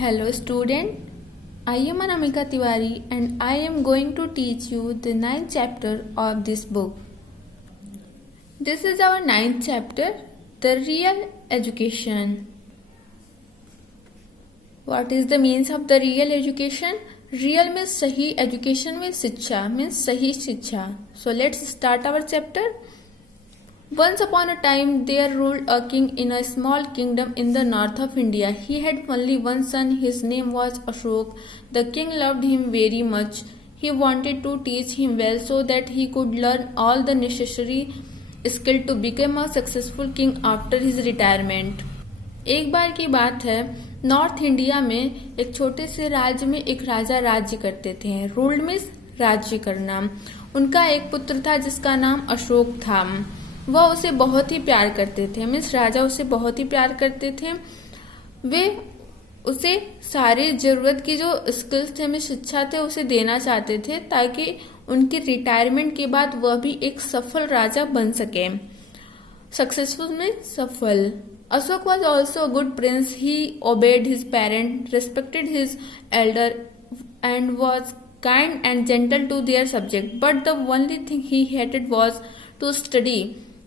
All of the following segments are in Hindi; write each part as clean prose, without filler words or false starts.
Hello student, I am Anamika Tiwari and I am going to teach you the ninth chapter of this book. This is our ninth chapter, the real education. What is the means of the real education? Real means sahi, education means shiksha, means sahi shiksha. So let's start our chapter. Once upon a time there ruled a king in a small kingdom in the north of India. He had only one son. His name was Ashok. The king loved him very much. He wanted to teach him well so that he could learn all the necessary skill to become a successful king after his retirement. एक बार की बात है, नॉर्थ इंडिया में एक छोटे से राज्य में एक राजा राज्य करते थे. रूल्ड मीन्स राज्य करना. उनका एक पुत्र था जिसका नाम अशोक था. वह उसे बहुत ही प्यार करते थे. मीन्स राजा उसे बहुत ही प्यार करते थे. वे उसे सारी जरूरत की जो स्किल्स थे, में शिक्षा थे, उसे देना चाहते थे ताकि उनके रिटायरमेंट के बाद वह भी एक सफल राजा बन सके. सक्सेसफुल में सफल. Ashok was also a good prince. He obeyed his parents, respected his elder, and was kind and gentle to their subject. But the only thing he hated was to study.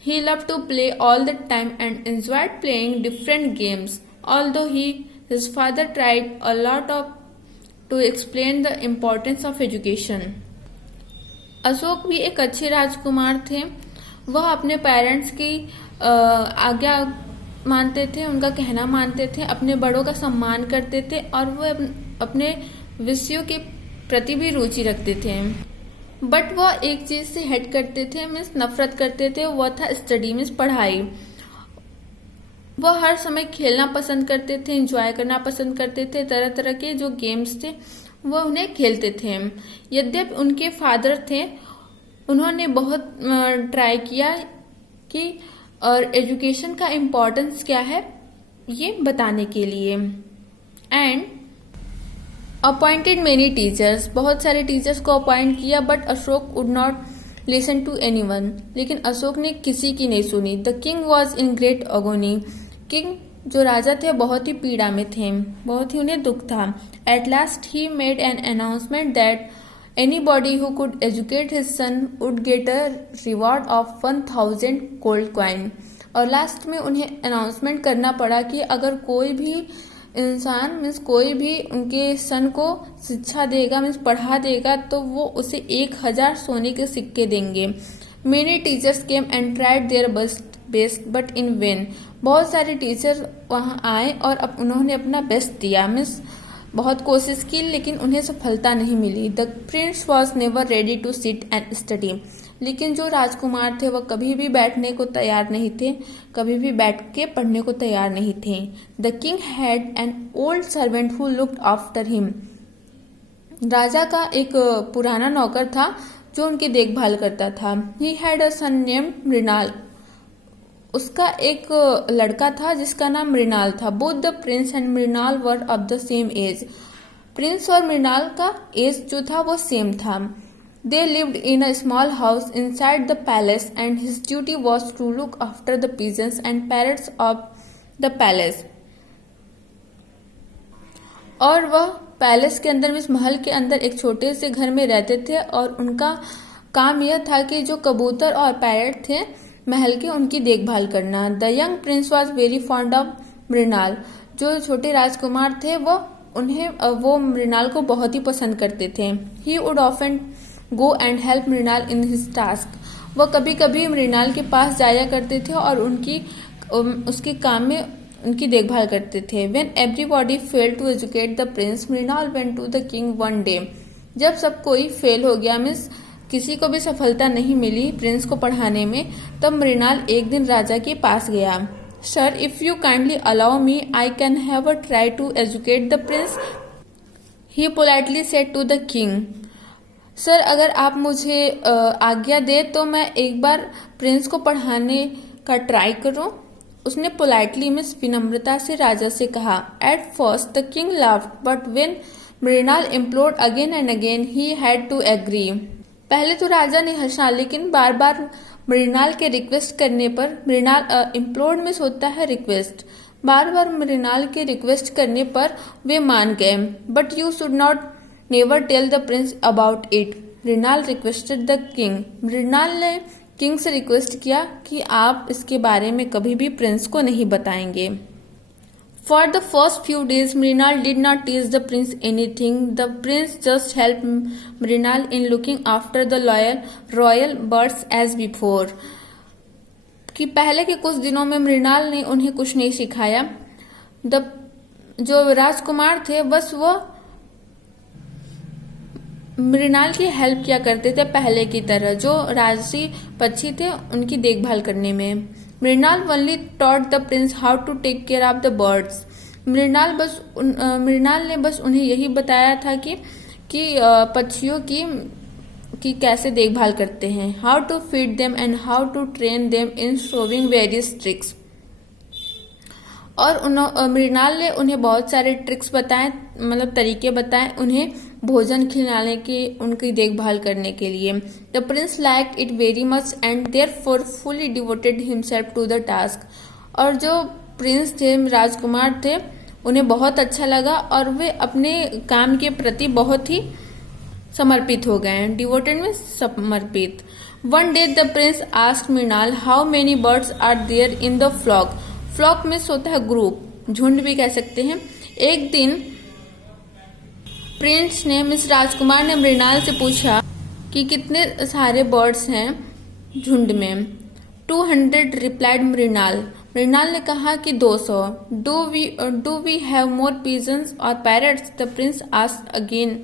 He loved to play all the time and enjoyed playing different games. Although his father tried a lot to explain the importance of education. Ashok भी एक अच्छे राजकुमार थे. वह अपने पेरेंट्स की आज्ञा मानते थे, उनका कहना मानते थे, अपने बड़ों का सम्मान करते थे और वह अपने विषयों के प्रति भी रुचि रखते थे. बट वह एक चीज से हेट करते थे, मीन्स नफरत करते थे. वह था स्टडी, मीन्स पढ़ाई. वह हर समय खेलना पसंद करते थे, एंजॉय करना पसंद करते थे. तरह तरह के जो गेम्स थे वह उन्हें खेलते थे. यद्यपि उनके फादर थे, उन्होंने बहुत ट्राई किया कि और एजुकेशन का इम्पोर्टेंस क्या है ये बताने के लिए. एंड अपॉइंटेड मेनी टीचर्स, बहुत सारे टीचर्स को अपॉइंट किया. But Ashok would not listen to anyone, लेकिन अशोक ने किसी की नहीं सुनी. The king was in great agony. King जो राजा थे बहुत ही पीड़ा में थे, बहुत ही उन्हें दुख था. At last he made an announcement that anybody who could educate his son would get a reward of 1000 gold coin. और लास्ट में उन्हें अनाउंसमेंट करना पड़ा कि अगर कोई भी इंसान मीन्स कोई भी उनके सन को शिक्षा देगा, मीन्स पढ़ा देगा, तो वो उसे 1000 सोने के सिक्के देंगे. Many teachers came and tried their best but in when. बहुत सारे टीचर वहाँ आए और अब उन्होंने अपना बेस्ट दिया, मीन्स बहुत कोशिश की, लेकिन उन्हें सफलता नहीं मिली. The prince was never ready to sit and study. लेकिन जो राजकुमार थे वह कभी भी बैठने को तैयार नहीं थे, कभी भी बैठ के पढ़ने को तैयार नहीं थे. The king had an old servant who looked after him. राजा का एक पुराना नौकर था जो उनकी देखभाल करता था. He had a son named Mrinal. उसका एक लड़का था जिसका नाम मृणाल था. Both the prince and Mrinal were of the same age. Prince और मृणाल का एज जो था वो सेम था. They lived in a small house inside the palace and his duty was to look after the pigeons and parrots of the palace. और वह पैलेस के अंदर, इस महल के अंदर एक छोटे से घर में रहते थे और उनका काम यह था कि जो कबूतर और पैरट थे महल के, उनकी देखभाल करना. The young prince was very fond of Mrinal. जो छोटे राजकुमार थे वो मृणाल को बहुत ही पसंद करते थे. He would often go and help Mrinal in his task. वह कभी कभी मृणाल के पास जाया करते थे और उसके काम में उनकी देखभाल करते थे. When everybody fail to educate the prince, Mrinal went to the king one day. जब सब कोई फेल हो गया, मीन्स किसी को भी सफलता नहीं मिली प्रिंस को पढ़ाने में, तब मृणाल एक दिन राजा के पास गया. Sir, if you kindly allow me, I can have a try to educate the prince, he politely said to the king. Sir, अगर आप मुझे आज्ञा दे तो मैं एक बार प्रिंस को पढ़ाने का ट्राई करूं. उसने पोलाइटली मीन्स विनम्रता से राजा से कहा. At first the king laughed, but when Mrinal implored again and again he had to agree. पहले तो राजा ने हंसा, लेकिन बार बार मृणाल के रिक्वेस्ट करने पर, मृणाल इम्प्लोर्ड मीन्स होता है रिक्वेस्ट, बार बार मृणाल के रिक्वेस्ट करने पर वे मान गए। But you should not never tell the prince about it, Mrinal requested the king. Mrinal ने किंग से रिक्वेस्ट किया कि आप इसके बारे में कभी भी प्रिंस को नहीं बताएंगे। For the first few days, Mrinal did not teach the prince anything. The prince just helped Mrinal in looking after the royal birds as before. कि पहले के कुछ दिनों में मृणाल ने उन्हें कुछ नहीं सिखाया। जो राजकुमार थे बस वो मृणाल की हेल्प किया करते थे पहले की तरह, जो राजसी पक्षी थे उनकी देखभाल करने में। Mrinal only taught the prince how to take care of the birds. Mrinal ने बस उन्हें यही बताया था कि पक्षियों की कैसे देखभाल करते हैं। How to feed them and how to train them in showing various tricks. और मृणाल ने उन्हें बहुत सारे ट्रिक्स बताए, मतलब तरीके बताए उन्हें भोजन खिलाने की, उनकी देखभाल करने के लिए। The prince like it very much and therefore fully devoted himself to the task. और जो प्रिंस थे, राजकुमार थे, उन्हें बहुत अच्छा लगा और वे अपने काम के प्रति बहुत ही समर्पित हो गए। डिवोटेड में समर्पित। One day the prince asked Mrinal how many birds are there in the flock. Flock में होता है ग्रुप, झुंड भी कह सकते हैं। एक दिन प्रिंस ने, मिस राजकुमार ने मृणाल से पूछा कि कितने सारे बर्ड्स हैं झुंड में। 200 रिप्लाइड मृणाल। मृणाल ने कहा कि 200। Do we have more pigeons or parrots? The prince asked again.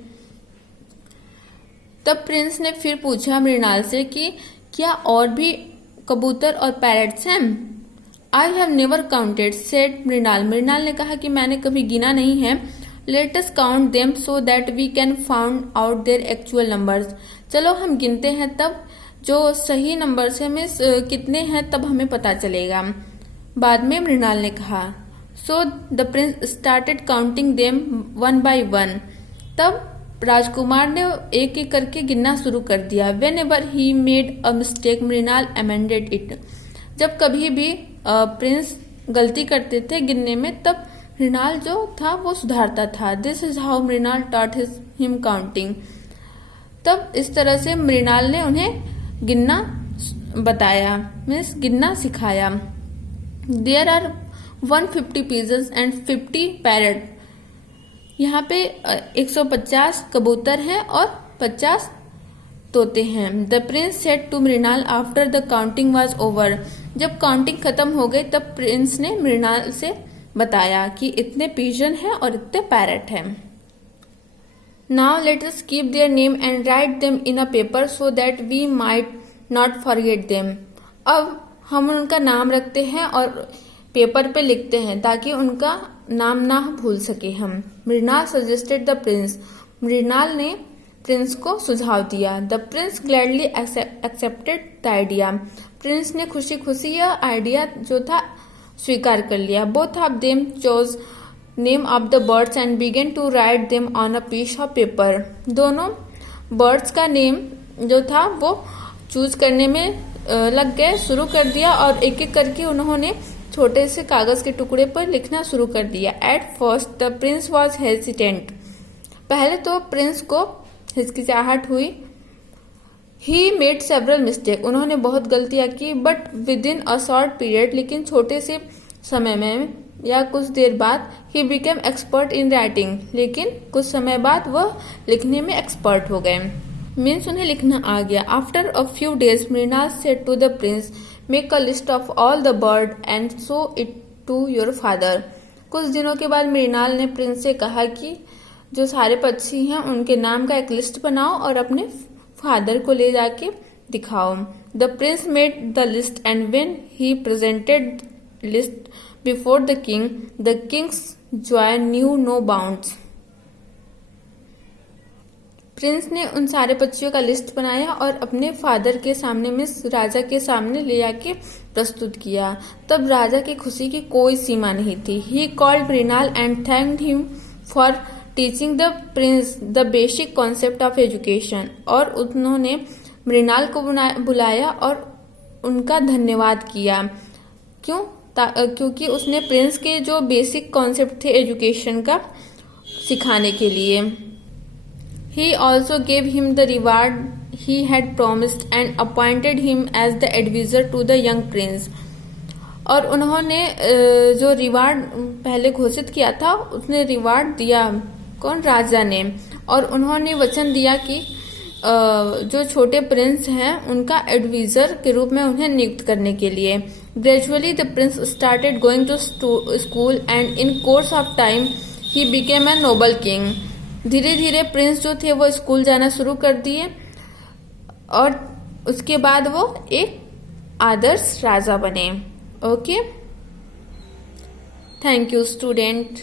तब प्रिंस ने फिर पूछा मृणाल से कि क्या और भी कबूतर और पैरट्स हैं? I have never counted, said Mrinal. Mrinal ने कहा कि मैंने कभी गिना नहीं है। Let us count them so that we can found out their actual numbers. चलो हम गिनते हैं, तब जो सही नंबर्स है में कितने हैं तब हमें पता चलेगा। बाद में मृणाल ने कहा। So the prince started counting them one by one. तब राजकुमार ने एक एक करके गिनना शुरू कर दिया। Whenever he made a mistake Mrinal amended it. जब कभी भी प्रिंस गलती करते थे गिनने में, तब मृणाल जो था वो सुधारता था। This is how Mrinal taught him counting. तब इस तरह से मृणाल ने उन्हें गिनना बताया, मीन्स गिनना सिखाया। There are 150 pigeons and 50 parrot. यहाँ पे 150 कबूतर हैं और 50 तोते हैं। The prince said to Mrinal after the counting was over. जब काउंटिंग खत्म हो गई तब प्रिंस ने मृणाल से बताया कि इतने पिजन हैं और इतने पैरट हैं। Now let us keep their name and write them in a paper so that we might not forget them. अब हम उनका नाम रखते हैं और पेपर पे लिखते हैं ताकि उनका नाम ना भूल सके हम। Mrinal suggested the prince. Mrinal ने प्रिंस को सुझाव दिया। The prince gladly accepted the idea. Prince ने खुशी खुशी यह आइडिया जो था स्वीकार कर लिया। Both of them chose name of the birds and began to write them on a piece of paper. दोनों बर्ड्स का नेम जो था वो चूज करने में लग गए, शुरू कर दिया और एक एक करके उन्होंने छोटे से कागज के टुकड़े पर लिखना शुरू कर दिया। Eight first the prince was hesitant. पहले तो प्रिंस को हिचकिचाहट हुई। He made several mistake. उन्होंने बहुत गलतियां की। But with in a short period, लेकिन छोटे से समय में या कुछ देर बाद, he became expert in writing. लेकिन कुछ समय बाद वह लिखने में एक्सपर्ट हो गए, मीन्स उन्हें लिखना आ गया। After a few days Mrinal said to the prince make a list of all the bird and show it to your father. कुछ दिनों के बाद मृणाल ने प्रिंस से कहा कि जो सारे पक्षी हैं उनके नाम का एक लिस्ट बनाओ और अपने फादर को ले जाके दिखाओ। The prince made the list and when he presented list before the king's joy knew no bounds. Prince ने उन सारे पक्षियों का लिस्ट बनाया और अपने फादर के सामने, मिस राजा के सामने ले जाके प्रस्तुत किया। तब राजा की खुशी की कोई सीमा नहीं थी। He called Mrinal and thanked him for teaching the prince the basic concept of education. और उन्होंने मृणाल को बुलाया और उनका धन्यवाद किया। क्यों? क्योंकि उसने प्रिंस के जो बेसिक कॉन्सेप्ट थे एजुकेशन का सिखाने के लिए। He also gave him the reward he had promised and appointed him as the adviser to the young prince. और उन्होंने जो रिवार्ड पहले घोषित किया था उसने रिवार्ड दिया, कौन, राजा ने, और उन्होंने वचन दिया कि जो छोटे प्रिंस हैं उनका एडवाइजर के रूप में उन्हें नियुक्त करने के लिए। Gradually the prince started going to school and in course of time he became a noble king. धीरे धीरे प्रिंस जो थे वो स्कूल जाना शुरू कर दिए और उसके बाद वो एक आदर्श राजा बने। Okay, thank you student.